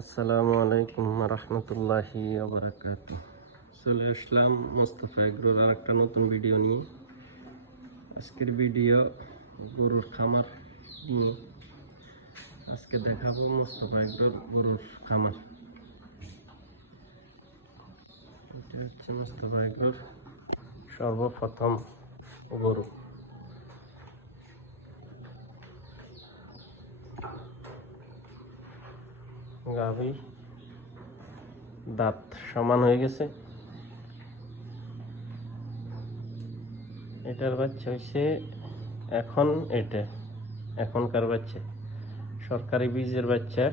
আসসালামু আলাইকুম রহমতুল্লাহি ওয়া চলে আসলাম মোস্তফা এগ্রোর আর একটা নতুন ভিডিও নিয়ে। আজকের ভিডিও গরুর খামার নিয়ে। আজকে দেখাবো মোস্তফা এগ্রোর গরুর খামার। এটা হচ্ছে মোস্তফা এগ্রোর সর্বপ্রথম গরু। গাভী দাঁত সমান হয়ে গেছে। এটার বাচ্চা হয়েছে এখনকার বাচ্চা সরকারি বীজের বাচ্চা,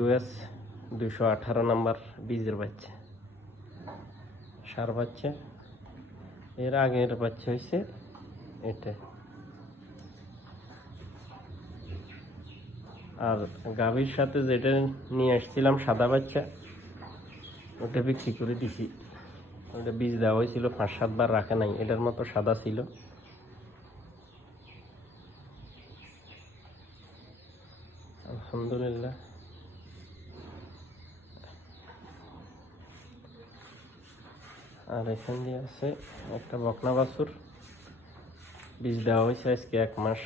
US 218 নাম্বার বীজের বাচ্চা, সার বাচ্চা। এর আগের বাচ্চা হয়েছে এটা। আর গাভীর সাথে যেটা নিয়ে আসছিলাম সাদা বাচ্চা, ওটা বিক্রি করে দিছি। ওটা বীজ দেওয়া হয়েছিল 5-7 বার, রাখে নাই। এটার মতো সাদা ছিল। আলহামদুলিল্লাহ। আর এখান দিয়ে আছে একটা বকনা বাছুর, বীজ দেওয়া হয়েছে আজকে 1 মাস।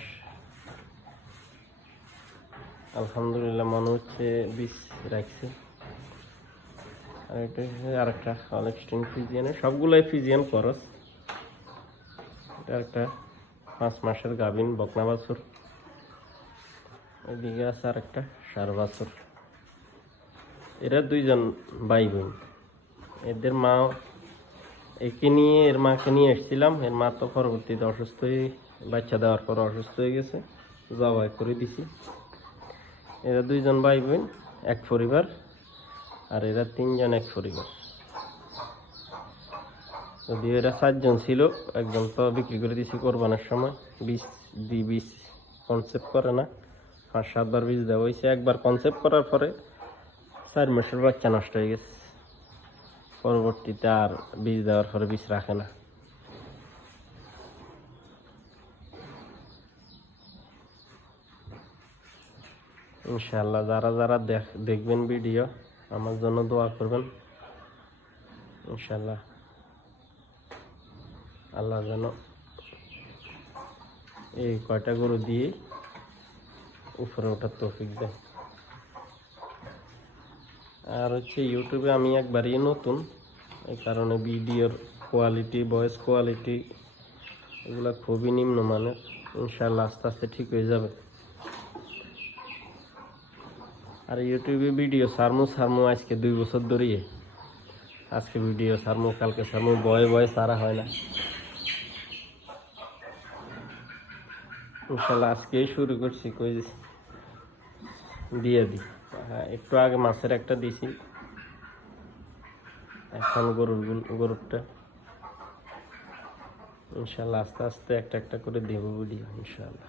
আলহামদুলিল্লাহ, মনে হচ্ছে বীজ রাখছে। আর এটা হচ্ছে আরেকটা হলস্টাইন ফ্রিজিয়ান, সবগুলোই ফ্রিজিয়ান ক্রস। এটা একটা 5 মাসের গাভিন বকনা বাছুর। ওইদিকে আছে আরেকটা ষাঁড় বাছুর। এরা 2 জন ভাই বোন। এদের মা, একে নিয়ে এর মাকে নিয়ে এসেছিলাম। এর মা তো পরবর্তীতে অসুস্থ হয়ে, বাচ্চা দেওয়ার পর অসুস্থ হয়ে গেছে, জবাই করে দিছি। এরা 2 জন ভাই বোন, এক পরিবার। আর এরা 3 জন এক পরিবার। যদিও এরা 4 জন ছিল, একজন তো বিক্রি করে দিছি কোরবানের সময়। বীজ কনসেপ্ট করে না, 5-7 বার বীজ দেওয়া হয়েছে। একবার কনসেপ্ট করার পরে 4 মাসের বাচ্চা নষ্ট হয়ে গেছে। পরবর্তীতে আর বীজ দেওয়ার পরে বীজ রাখে না। ইনশাআল্লাহ যারা যারা দেখবেন ভিডিও, আমার জন্য দোয়া করবেন। ইনশাআল্লাহ আল্লাহ যেন এই কয়টা গরু দিয়ে উপরে ওঠার তৌফিক দেয়। আর হচ্ছে ইউটিউবে আমি একবারই নতুন, এই কারণে ভিডিওর কোয়ালিটি, ভয়েস কোয়ালিটি এগুলো খুবই নিম্নমানের। ইনশাআল্লাহ আস্তে আস্তে ঠিক হয়ে যাবে। আর ইউটিউবে ভিডিও সারমু আজকে 2 বছর ধরিয়ে। আজকে ভিডিও সারমু, কালকে সারমু, ভয়ে সারা হয় না। ইনশাআল্লাহ আজকেই শুরু করছি, কই দিয়ে দিই। হ্যাঁ, একটু আগে মাছের একটা দিছি, এখন গরুরটা। ইনশাআল্লাহ আস্তে আস্তে একটা একটা করে দেবো ভিডিও ইনশাআল্লাহ।